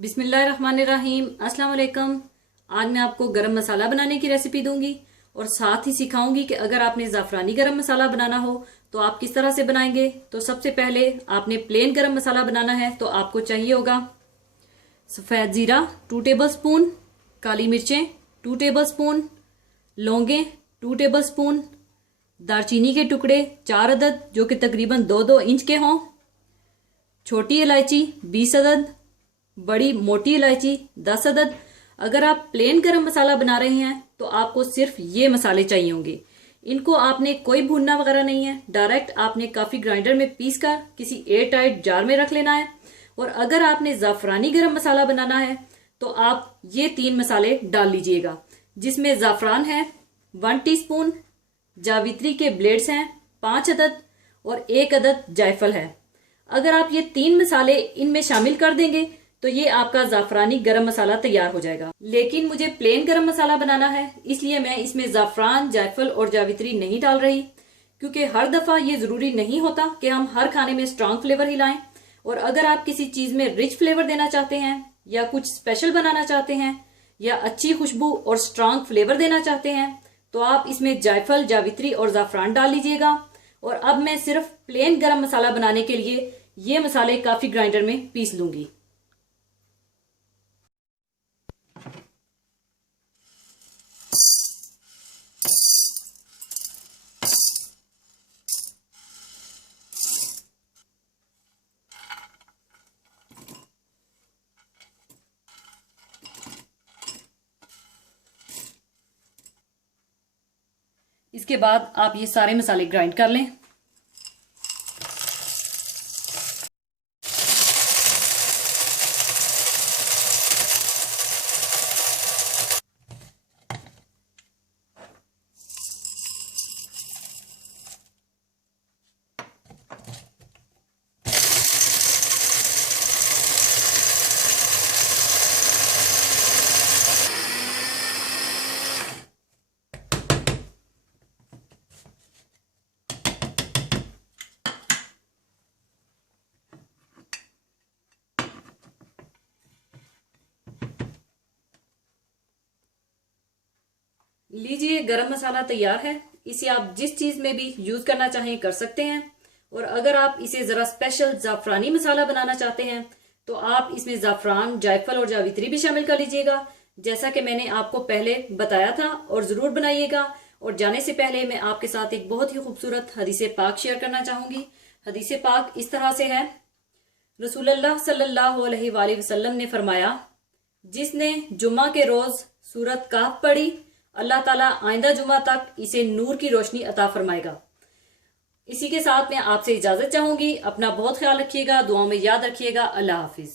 बिस्मिल्लाहिर्रहमानिर्रहीम। अस्सलाम वालेकुम। आज मैं आपको गरम मसाला बनाने की रेसिपी दूंगी और साथ ही सिखाऊंगी कि अगर आपने ज़ाफ़रानी गरम मसाला बनाना हो तो आप किस तरह से बनाएंगे। तो सबसे पहले आपने प्लेन गरम मसाला बनाना है तो आपको चाहिए होगा सफ़ेद ज़ीरा 2 टेबल स्पून, काली मिर्चें 2 टेबल स्पून, लौंगें 2 टेबल स्पून, दालचीनी के टुकड़े 4 अदद जो कि तकरीबन 2-2 इंच के हों, छोटी इलायची 20 अदद, बड़ी मोटी इलायची 10 अदद। अगर आप प्लेन गरम मसाला बना रहे हैं तो आपको सिर्फ ये मसाले चाहिए होंगे। इनको आपने कोई भूनना वगैरह नहीं है, डायरेक्ट आपने काफ़ी ग्राइंडर में पीस कर किसी एयर टाइट जार में रख लेना है। और अगर आपने ज़ाफ़रानी गरम मसाला बनाना है तो आप ये 3 मसाले डाल लीजिएगा, जिसमें ज़ाफ़रान है 1 टीस्पून, जावित्री के ब्लेड्स हैं 5 अदद और 1 अदद जायफल है। अगर आप ये 3 मसाले इनमें शामिल कर देंगे तो ये आपका ज़ाफ़रानी गरम मसाला तैयार हो जाएगा। लेकिन मुझे प्लेन गरम मसाला बनाना है, इसलिए मैं इसमें ज़ाफ़रान, जायफल और जावित्री नहीं डाल रही, क्योंकि हर दफ़ा ये ज़रूरी नहीं होता कि हम हर खाने में स्ट्रॉन्ग फ्लेवर ही लाएं। और अगर आप किसी चीज़ में रिच फ्लेवर देना चाहते हैं या कुछ स्पेशल बनाना चाहते हैं या अच्छी खुशबू और स्ट्रॉन्ग फ्लेवर देना चाहते हैं तो आप इसमें जायफल, जावित्री और ज़ाफ़रान डाल लीजिएगा। और अब मैं सिर्फ प्लेन गरम मसाला बनाने के लिए ये मसाले काफ़ी ग्राइंडर में पीस लूंगी। इसके बाद आप ये सारे मसाले ग्राइंड कर लें। लीजिए, गरम मसाला तैयार है। इसे आप जिस चीज़ में भी यूज़ करना चाहें कर सकते हैं। और अगर आप इसे ज़रा स्पेशल ज़ाफ़रानी मसाला बनाना चाहते हैं तो आप इसमें ज़ाफ़रान, जायफल और जावित्री भी शामिल कर लीजिएगा, जैसा कि मैंने आपको पहले बताया था। और ज़रूर बनाइएगा। और जाने से पहले मैं आपके साथ एक बहुत ही खूबसूरत हदीस पाक शेयर करना चाहूँगी। हदीस पाक इस तरह से है, रसूलुल्लाह सल्लल्लाहु अलैहि वसल्लम ने फरमाया, जिसने जुम्मा के रोज़ सूरत कहफ पढ़ी, अल्लाह ताला आइंदा जुमा तक इसे नूर की रोशनी अता फरमाएगा। इसी के साथ मैं आपसे इजाजत चाहूंगी। अपना बहुत ख्याल रखिएगा, दुआ में याद रखिएगा। अल्लाह हाफिज।